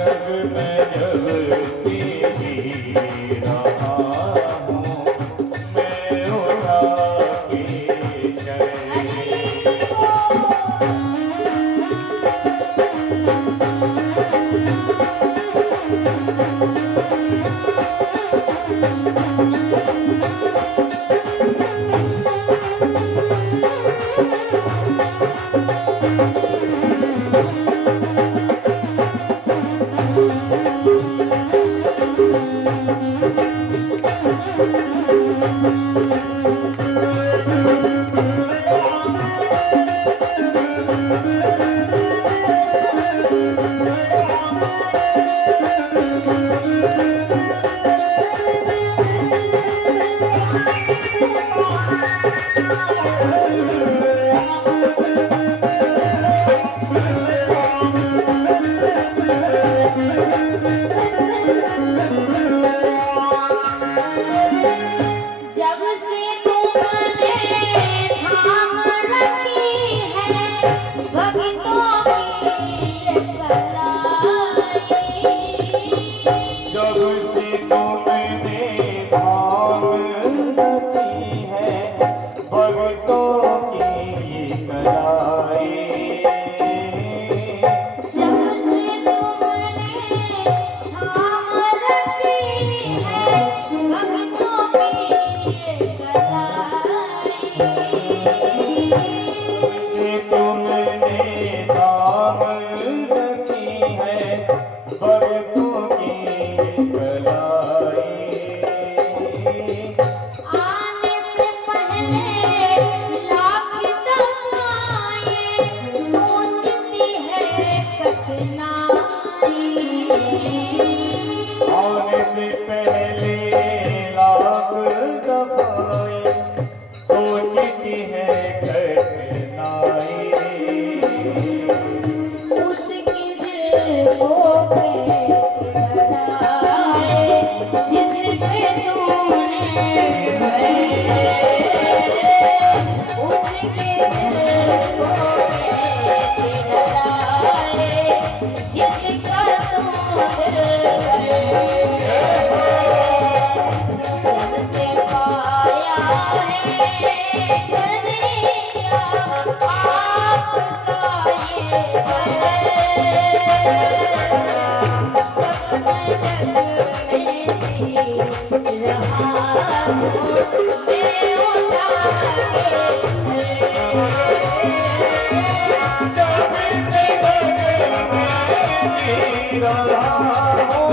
जग में जब से जी रहा हूँ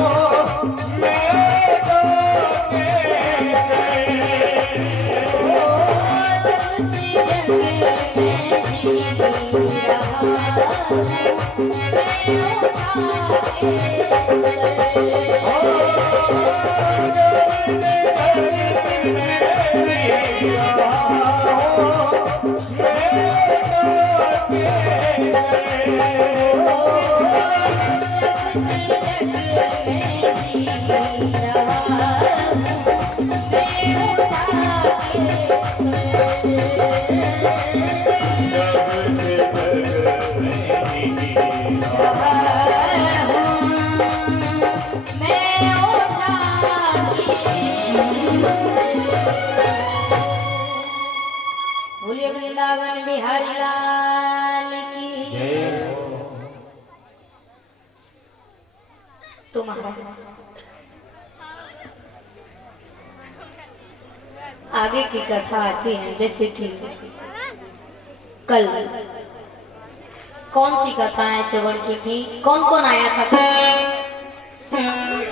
मैं उठा के शय। बोलिए वृंदावन बिहारी लाल की जय। तुम्हारा आगे की कथा आती है, जैसे कि कल कौन सी कथाएं श्रवण की थी, कौन कौन आया था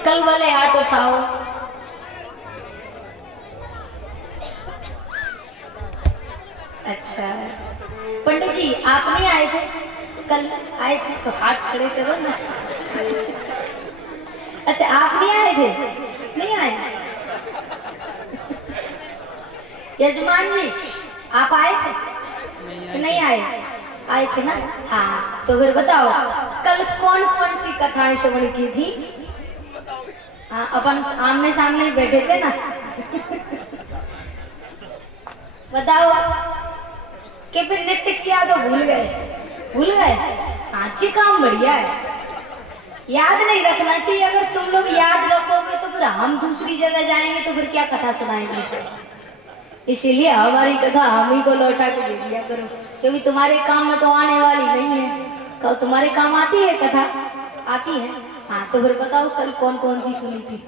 कल वाले हाथ उठाओ। अच्छा पंडित जी आप नहीं आए थे, कल आए थे तो हाथ खड़े करो ना। अच्छा आप नहीं आए थे, नहीं आए। यजमान जी आप आए थे कि नहीं आए, आए थे ना। हाँ तो फिर बताओ कल कौन कौन सी कथाएं श्रवण की थी। हाँ अपन आमने सामने बैठे थे ना। बताओ कि फिर नृत्य किया तो भूल गए, भूल गए। हाँ जी काम बढ़िया है। याद नहीं रखना चाहिए। अगर तुम लोग याद रखोगे तो फिर हम दूसरी जगह जाएंगे तो फिर क्या कथा सुनाएंगे। इसीलिए हमारी कथा हम ही को लौटा के दे दिया करो, क्योंकि तुम्हारे काम में तो आने वाली नहीं है। कल तुम्हारे काम आती है कथा? आती है। हाँ तो फिर बताओ कल कौन कौन सी सुनी थी?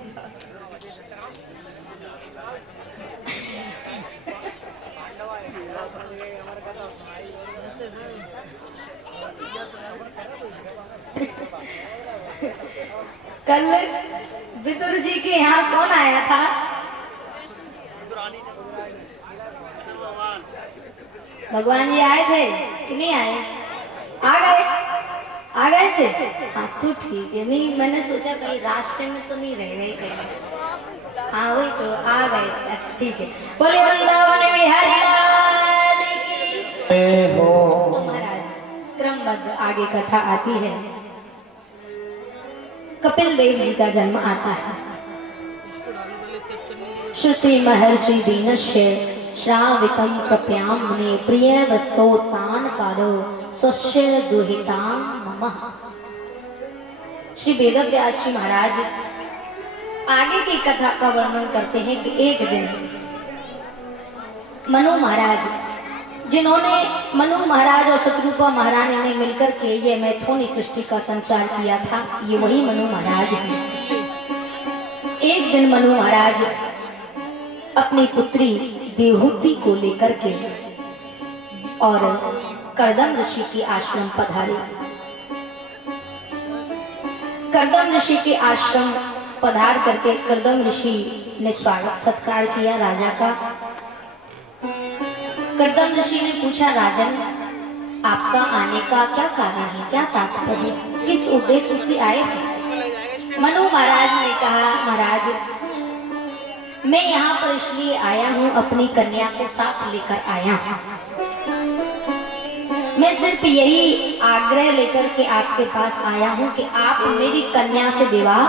कल विदुर जी के यहाँ कौन आया था? भगवान जी आए थे कि नहीं आए? आ गए थे। हाँ तो ठीक है। नहीं मैंने सोचा कहीं रास्ते में तो नहीं रह गए कहीं। हाँ वही तो आ गए। अच्छा ठीक है। बोले वृंदावन बिहारी लाल की। तो महाराज क्रमबद्ध आगे कथा आती है। कपिल देव जी का जन्म आता है। श्रुति महर्षि दीनस्य श्रावितं कृपयां मुने प्रिय वृत्तोत्तान पादो स्वस्य दुहितां मम। श्री वेदव्यास जी महाराज आगे की कथा का वर्णन करते हैं कि एक दिन मनु महाराज, जिन्होंने मनु महाराज और शत्रुपा महारानी ने मिलकर के ये मैथुनी सृष्टि का संचार किया था, ये वही मनु महाराज हैं। एक दिन मनु महाराज अपनी पुत्री देवहूति को लेकर के और कर्दम ऋषि के आश्रम पधारे। कर्दम ऋषि के आश्रम पधार करके कर्दम ऋषि ने स्वागत सत्कार किया राजा का। कर्दम ऋषि ने पूछा, राजन आपका आने का क्या कारण है, क्या तात्पर्य, किस उद्देश्य से आए हैं? मनु महाराज ने कहा, महाराज मैं यहाँ पर इसलिए आया हूँ, अपनी कन्या को साथ लेकर आया हूँ। मैं सिर्फ यही आग्रह लेकर के आपके पास आया हूँ कि आप मेरी कन्या से विवाह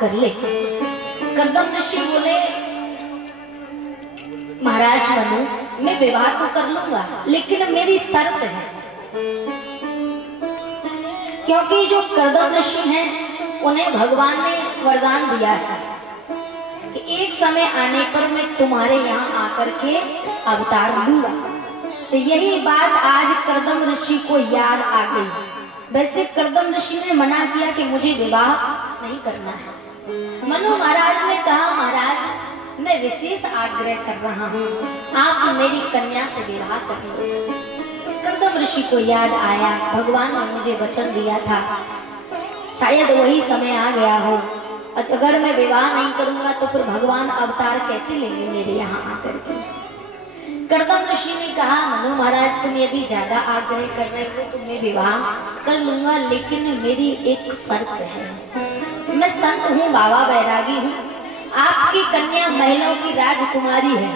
कर ले। कर्दम ऋषि बोले, महाराज मनु मैं विवाह तो कर लूंगा, लेकिन मेरी शर्त है। क्योंकि जो कर्दम ऋषि हैं उन्हें भगवान ने वरदान दिया है कि एक समय आने पर मैं तुम्हारे यहाँ आकर के अवतार लूंगा। तो यही बात आज कर्दम ऋषि को याद आ गई। वैसे कर्दम ऋषि ने मना किया कि मुझे विवाह नहीं करना है। मनु महाराज ने कहा, महाराज मैं विशेष आग्रह कर रहा हूँ, आप मेरी कन्या से विवाह कर लो। कर्दम ऋषि को याद आया, भगवान ने मुझे वचन दिया था, शायद वही समय आ गया हो। अगर मैं विवाह नहीं करूंगा तो फिर भगवान अवतार कैसे लेंगे मेरे यहाँ आकर के? कर्दम ऋषि ने कहा, मनु महाराज तुम यदि ज्यादा आग्रह कर रहे हो तो मैं विवाह कर लूंगा, लेकिन मेरी एक शर्त है। मैं संत हूँ, बाबा बैरागी हूँ, आपकी कन्या महलों की राजकुमारी है।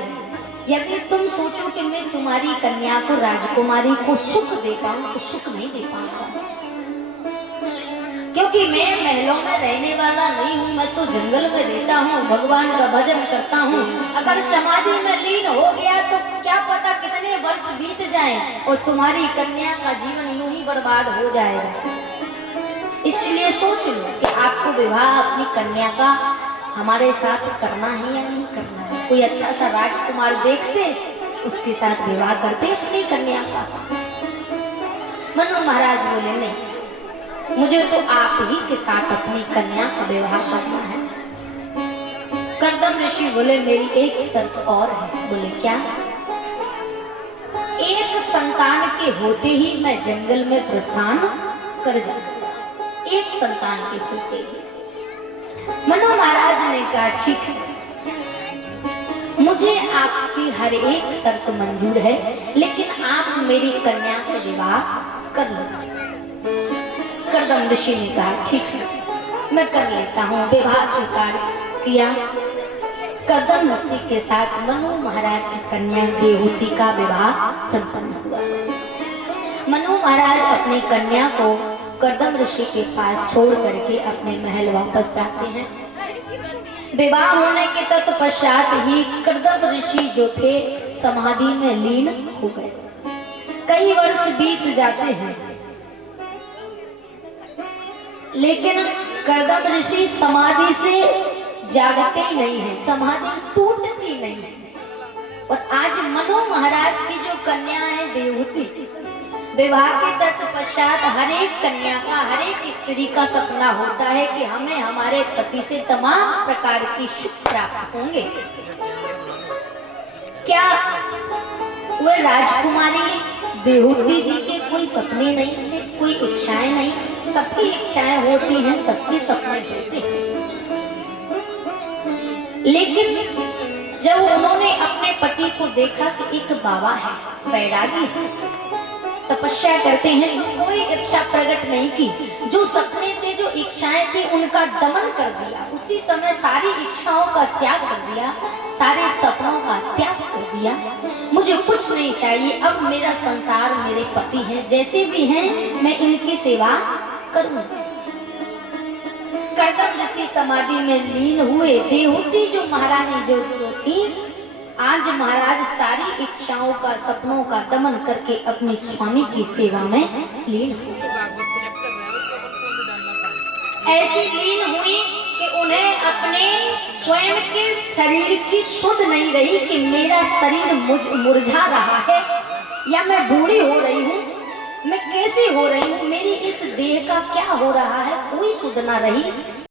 यदि तुम सोचो कि मैं तुम्हारी कन्या को, राजकुमारी को सुख दे पाऊँ तो सुख नहीं दे पाऊंगा, क्योंकि मैं महलों में रहने वाला नहीं हूँ। मैं तो जंगल में रहता हूँ, भगवान का भजन करता हूँ। अगर समाधि में लीन हो गया तो क्या पता कितने वर्ष बीत जाएं और तुम्हारी कन्या का जीवन यूं ही बर्बाद हो जाएगा। इसलिए सोच लो कि आपको विवाह अपनी कन्या का हमारे साथ करना है या नहीं करना है। कोई अच्छा सा राजकुमार देखते, उसके साथ विवाह करते अपनी कन्या का। मनु महाराज बोले, नहीं, मुझे तो आप ही के साथ अपनी कन्या का विवाह करना है। कर्दम ऋषि बोले, मेरी एक शर्त और है। बोले, क्या? एक संतान के होते ही मैं जंगल में प्रस्थान कर जाऊंगा। एक संतान के होते ही। मनु महाराज ने कहा, ठीक है, मुझे आपकी हर एक शर्त मंजूर है, लेकिन आप मेरी कन्या से विवाह कर लो। कर्दम ऋषि ने कहा, ठीक है, मैं कर लेता हूँ। विवाह स्वीकार किया। कर्दम ऋषि के साथ मनु महाराज की कन्या देवहूति का विवाह संपन्न हुआ। मनु महाराज अपनी कन्या को कर्दम ऋषि के पास छोड़ करके अपने महल वापस जाते हैं। विवाह होने के तत्पश्चात ही कर्दम ऋषि जो थे समाधि में लीन हो गए। कई वर्ष बीत जाते हैं, लेकिन कर्दम ऋषि समाधि से जागते ही नहीं है, समाधि टूटती नहीं है। और आज मनु महाराज की जो कन्या है देवहूति, विवाह के तत्पश्चात हर एक कन्या का, हर एक स्त्री का सपना होता है कि हमें हमारे पति से तमाम प्रकार की सुख प्राप्त होंगे। क्या वह राजकुमारी देवहूति जी के कोई सपने नहीं थे, कोई इच्छाएं नहीं? सबकी इच्छाएं होती हैं, सबके सपने होते हैं। लेकिन जब उन्होंने अपने पति को देखा कि एक बाबा है, बैरागी है, तपस्या करते हैं, कोई इच्छा प्रकट नहीं की, जो सपने थे, जो इच्छाएं थी, उनका दमन कर दिया। उसी समय सारी इच्छाओं का त्याग कर दिया, सारे सपनों का त्याग कर दिया। मुझे कुछ नहीं चाहिए, अब मेरा संसार मेरे पति हैं, जैसे भी हैं मैं इनकी सेवा करूंगा। कर्दम ऋषि समाधि में लीन हुए। देवहूति जो महारानी जो थी, आज महाराज सारी इच्छाओं का, सपनों का दमन करके अपने स्वामी की सेवा में लीन हुए। ऐसी लीन हुई कि उन्हें अपने स्वयं के शरीर की सुध नहीं रही कि मेरा शरीर मुरझा रहा है या मैं बूढ़ी हो रही हूँ, मैं कैसी हो रही हूँ, मेरी इस देह का क्या हो रहा है, कोई सुध ना रही।